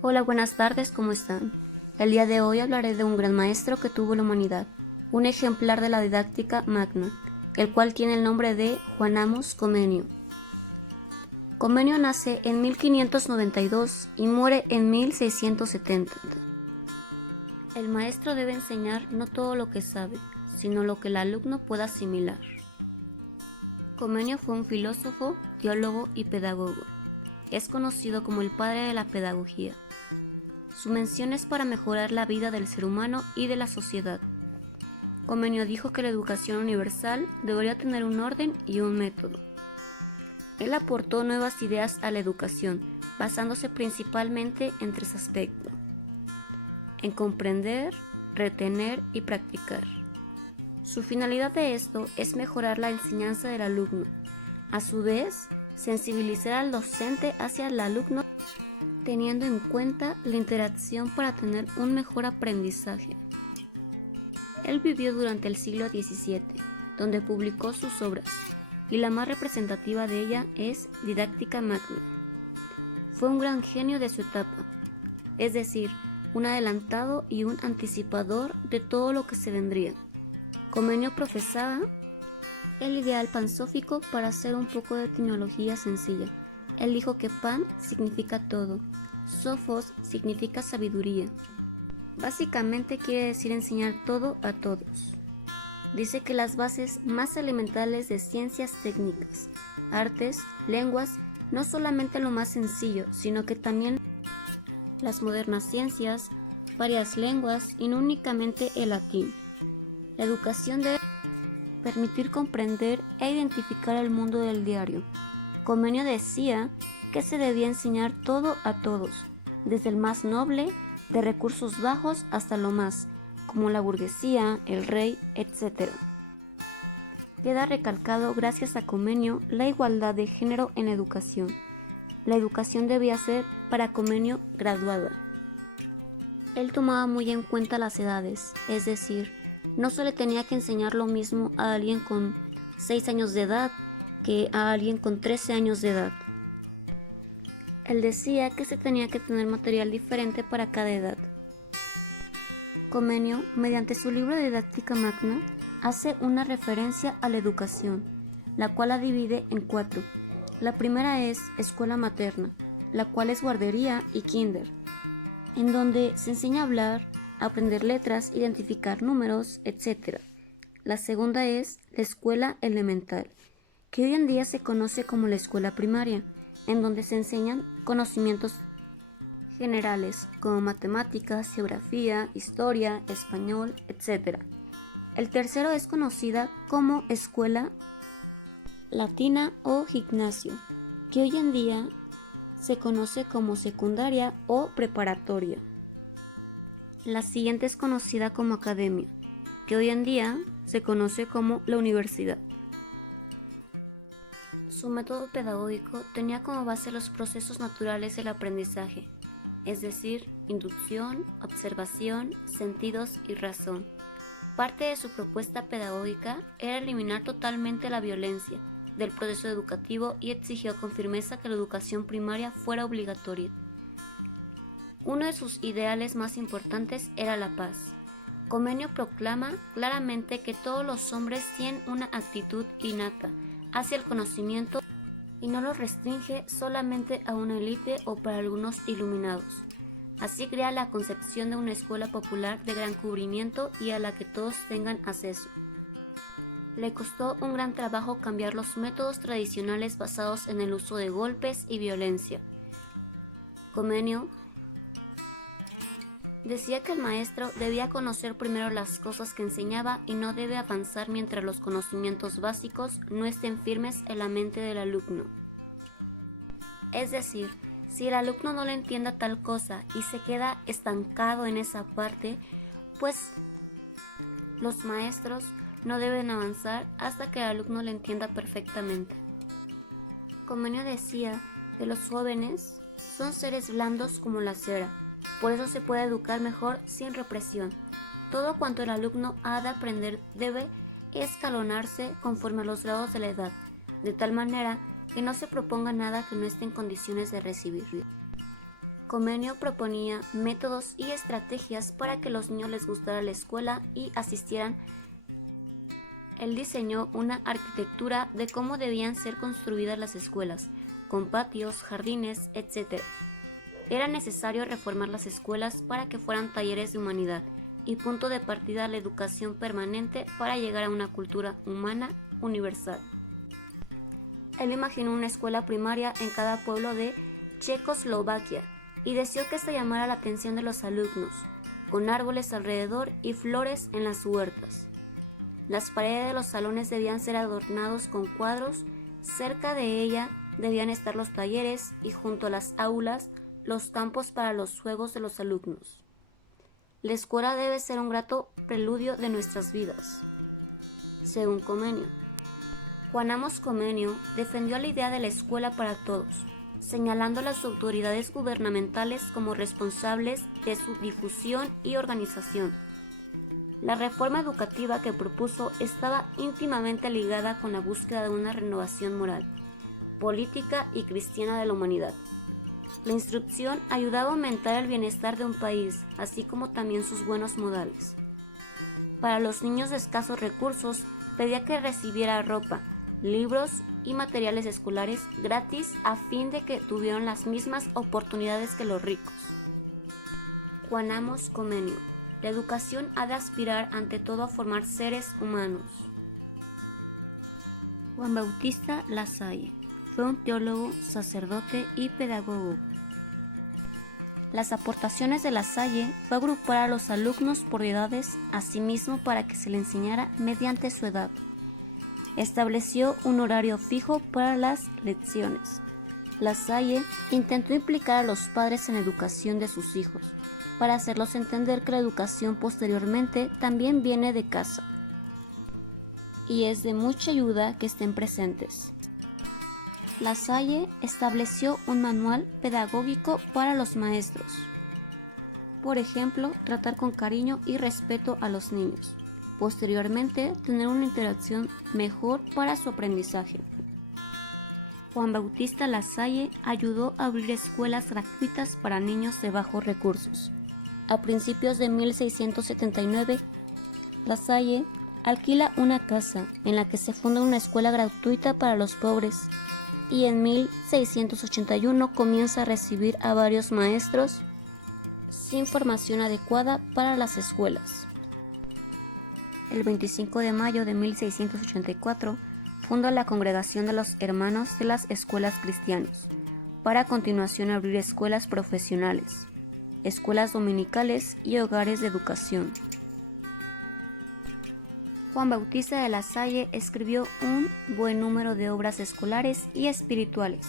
Hola, buenas tardes, ¿cómo están? El día de hoy hablaré de un gran maestro que tuvo la humanidad, un ejemplar de la didáctica magna, el cual tiene el nombre de Juan Amos Comenio. Comenio nace en 1592 y muere en 1670. El maestro debe enseñar no todo lo que sabe, sino lo que el alumno pueda asimilar. Comenio fue un filósofo, teólogo y pedagogo. Es conocido como el padre de la pedagogía. Su mención es para mejorar la vida del ser humano y de la sociedad. Comenio dijo que la educación universal debería tener un orden y un método. Él aportó nuevas ideas a la educación, basándose principalmente en tres aspectos: en comprender, retener y practicar. Su finalidad de esto es mejorar la enseñanza del alumno, a su vez, sensibilizar al docente hacia el alumno, teniendo en cuenta la interacción para tener un mejor aprendizaje. Él vivió durante el siglo XVII, donde publicó sus obras, y la más representativa de ella es Didáctica Magna. Fue un gran genio de su etapa, es decir, un adelantado y un anticipador de todo lo que se vendría. Comenio profesaba el ideal pansófico. Para hacer un poco de etimología sencilla, él dijo que pan significa todo, sofos significa sabiduría. Básicamente quiere decir enseñar todo a todos. Dice que las bases más elementales de ciencias técnicas, artes, lenguas, no solamente lo más sencillo, sino que también las modernas ciencias, varias lenguas y no únicamente el latín. La educación debe permitir comprender e identificar el mundo del diario. Comenio decía que se debía enseñar todo a todos, desde el más noble, de recursos bajos, hasta lo más, como la burguesía, el rey, etc. Queda recalcado gracias a Comenio la igualdad de género en educación. La educación debía ser para Comenio graduada. Él tomaba muy en cuenta las edades, es decir, no se le tenía que enseñar lo mismo a alguien con 6 años de edad que a alguien con 13 años de edad. Él decía que se tenía que tener material diferente para cada edad. Comenio, mediante su libro de Didáctica Magna, hace una referencia a la educación, la cual la divide en 4. La primera es escuela materna, la cual es guardería y kinder, en donde se enseña a hablar, aprender letras, identificar números, etc. La segunda es la escuela elemental, que hoy en día se conoce como la escuela primaria, en donde se enseñan conocimientos generales como matemáticas, geografía, historia, español, etc. El tercero es conocida como escuela latina o gimnasio, que hoy en día se conoce como secundaria o preparatoria. La siguiente es conocida como academia, que hoy en día se conoce como la universidad. Su método pedagógico tenía como base los procesos naturales del aprendizaje, es decir, inducción, observación, sentidos y razón. Parte de su propuesta pedagógica era eliminar totalmente la violencia del proceso educativo y exigió con firmeza que la educación primaria fuera obligatoria. Uno de sus ideales más importantes era la paz. Comenio proclama claramente que todos los hombres tienen una actitud innata hacia el conocimiento y no lo restringe solamente a una élite o para algunos iluminados. Así crea la concepción de una escuela popular de gran cubrimiento y a la que todos tengan acceso. Le costó un gran trabajo cambiar los métodos tradicionales basados en el uso de golpes y violencia. Comenio decía que el maestro debía conocer primero las cosas que enseñaba y no debe avanzar mientras los conocimientos básicos no estén firmes en la mente del alumno. Es decir, si el alumno no le entienda tal cosa y se queda estancado en esa parte, pues los maestros no deben avanzar hasta que el alumno le entienda perfectamente. Comenio decía que los jóvenes son seres blandos como la cera, por eso se puede educar mejor sin represión. Todo cuanto el alumno ha de aprender debe escalonarse conforme a los grados de la edad, de tal manera que no se proponga nada que no esté en condiciones de recibirlo. Comenio proponía métodos y estrategias para que los niños les gustara la escuela y asistieran. Él diseñó una arquitectura de cómo debían ser construidas las escuelas, con patios, jardines, etc. Era necesario reformar las escuelas para que fueran talleres de humanidad y punto de partida a la educación permanente para llegar a una cultura humana universal. Él imaginó una escuela primaria en cada pueblo de Checoslovaquia y deseó que esta llamara la atención de los alumnos, con árboles alrededor y flores en las huertas. Las paredes de los salones debían ser adornados con cuadros, cerca de ella debían estar los talleres y junto a las aulas los campos para los juegos de los alumnos. La escuela debe ser un grato preludio de nuestras vidas. Según Comenio, Juan Amos Comenio defendió la idea de la escuela para todos, señalando a las autoridades gubernamentales como responsables de su difusión y organización. La reforma educativa que propuso estaba íntimamente ligada con la búsqueda de una renovación moral, política y cristiana de la humanidad. La instrucción ayudaba a aumentar el bienestar de un país, así como también sus buenos modales. Para los niños de escasos recursos, pedía que recibiera ropa, libros y materiales escolares gratis a fin de que tuvieran las mismas oportunidades que los ricos. Juan Amos Comenio. La educación ha de aspirar ante todo a formar seres humanos. Juan Bautista Lasalle fue un teólogo, sacerdote y pedagogo. Las aportaciones de Lasalle fue agrupar a los alumnos por edades, asimismo para que se le enseñara mediante su edad. Estableció un horario fijo para las lecciones. Lasalle intentó implicar a los padres en la educación de sus hijos, para hacerlos entender que la educación posteriormente también viene de casa, y es de mucha ayuda que estén presentes. Lasalle estableció un manual pedagógico para los maestros. Por ejemplo, tratar con cariño y respeto a los niños. Posteriormente, tener una interacción mejor para su aprendizaje. Juan Bautista Lasalle ayudó a abrir escuelas gratuitas para niños de bajos recursos. A principios de 1679, Lasalle alquila una casa en la que se funda una escuela gratuita para los pobres y en 1681 comienza a recibir a varios maestros sin formación adecuada para las escuelas. El 25 de mayo de 1684 funda la Congregación de los Hermanos de las Escuelas Cristianas, para a continuación abrir escuelas profesionales, escuelas dominicales y hogares de educación. Juan Bautista de Lasalle escribió un buen número de obras escolares y espirituales.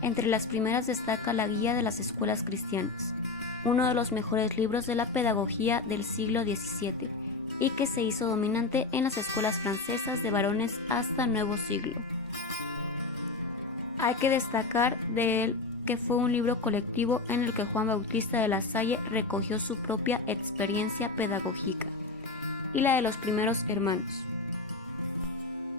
Entre las primeras destaca la Guía de las Escuelas Cristianas, uno de los mejores libros de la pedagogía del siglo XVII y que se hizo dominante en las escuelas francesas de varones hasta Nuevo Siglo. Hay que destacar de él que fue un libro colectivo en el que Juan Bautista de Lasalle recogió su propia experiencia pedagógica y la de los primeros hermanos.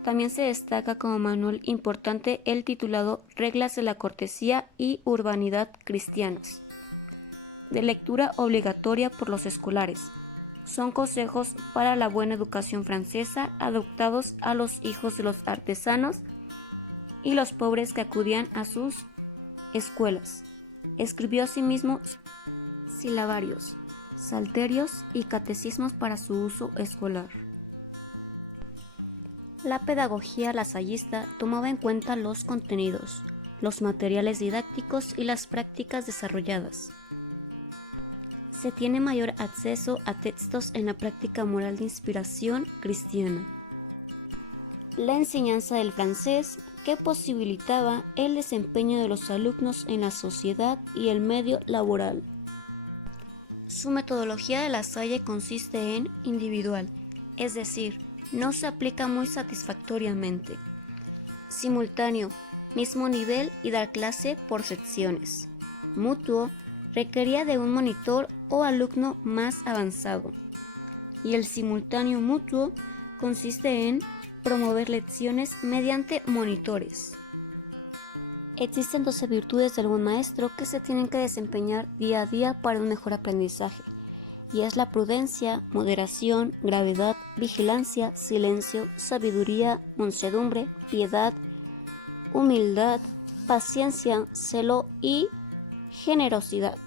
También se destaca como manual importante el titulado Reglas de la cortesía y urbanidad cristianas, de lectura obligatoria por los escolares. Son consejos para la buena educación francesa adoptados a los hijos de los artesanos y los pobres que acudían a sus escuelas. Escribió asimismo silabarios, salterios y catecismos para su uso escolar. La pedagogía lasallista tomaba en cuenta los contenidos, los materiales didácticos y las prácticas desarrolladas. Se tiene mayor acceso a textos en la práctica moral de inspiración cristiana. La enseñanza del francés, que posibilitaba el desempeño de los alumnos en la sociedad y el medio laboral. Su metodología de Lasalle consiste en individual, es decir, no se aplica muy satisfactoriamente. Simultáneo, mismo nivel y dar clase por secciones. Mutuo, requería de un monitor o alumno más avanzado. Y el simultáneo mutuo consiste en promover lecciones mediante monitores. Existen 12 virtudes del buen maestro que se tienen que desempeñar día a día para un mejor aprendizaje, y es la prudencia, moderación, gravedad, vigilancia, silencio, sabiduría, mansedumbre, piedad, humildad, paciencia, celo y generosidad.